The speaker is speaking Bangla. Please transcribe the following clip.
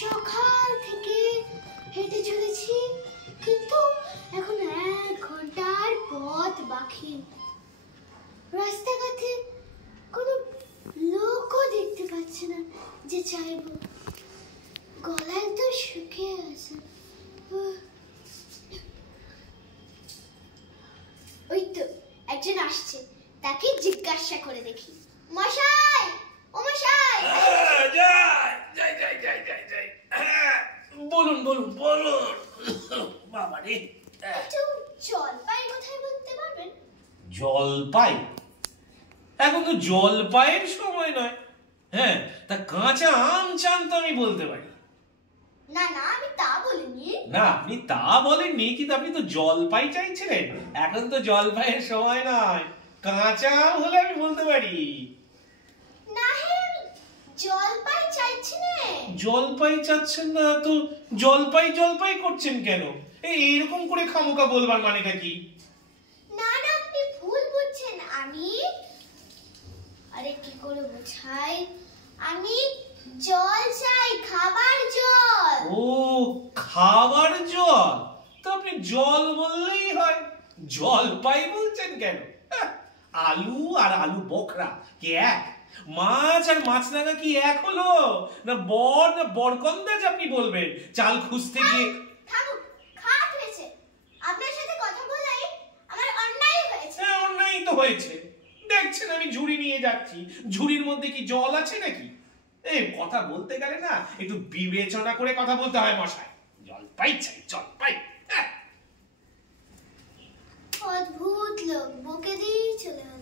সকাল থেকে হেঁটে চলেছি, কিন্তু এখন 1 ঘন্টার পথ বাকি। রাস্তাঘাটে কোনো লোকও দেখতে পাচ্ছি না যে চাইবো। গলায় তো শুকিয়ে আছে। ওই তো একজন আসছে, তাকে জিজ্ঞাসা করে দেখি। মশাই, ও মশাই। বলুন বলুন বলুন। বাবা রে, একটু জলপাই কোথায় বলতে পারবেন? জলপাই? এখন তো জলপাইয়ের সময় নয়। হ্যাঁ, তা কাঁচা আম চান তো আমি বলতে পারি। না না, আমি তা বলিনি। না, আপনি তা বলেননি, কিন্তু আপনি তো জলপাই চাইছিলেন। এখন তো জলপাইয়ের সময় নয়, কাঁচা আম হলে আমি বলতে পারি। না হে, আমি জলপাই চাইছি না। জলপাই চাচ্ছেন না তো জলপাই জলপাই করছেন কেন? এইরকম করে খামোকা বলবার মানেটা কি? না না, আপনি ভুল বুঝছেন। আরে কি করে বোঝাই, আমি জল চাই, খাবার জল। ও, খাবার জল? তো আপনি জল বললেই হয়, জলপাই বলছেন কেন? আলু আর আলু বোখরা কি এক? মাছ আর মাছরাঙা কি এক হলো? না বর না বরকন্দাজ আপনি বলবেন চাল খুঁজতে গিয়ে? থামুক, খাট হয়েছে। আপনার সাথে কথা বলাই আমার অন্যায় হয়েছে। হ্যাঁ, অন্যায় তো হয়েছে। দেখছেন আমি ঝুড়ি নিয়ে যাচ্ছি, ঝুড়ির মধ্যে কি জল আছে নাকি? এই কথা বলতে গেলে না একটু বিবেচনা করে কথা বলতে হয় মশাই। জলপাই চাই, জলপাই। অদ্ভুত লোক, বকে দিয়েই চলে গেল।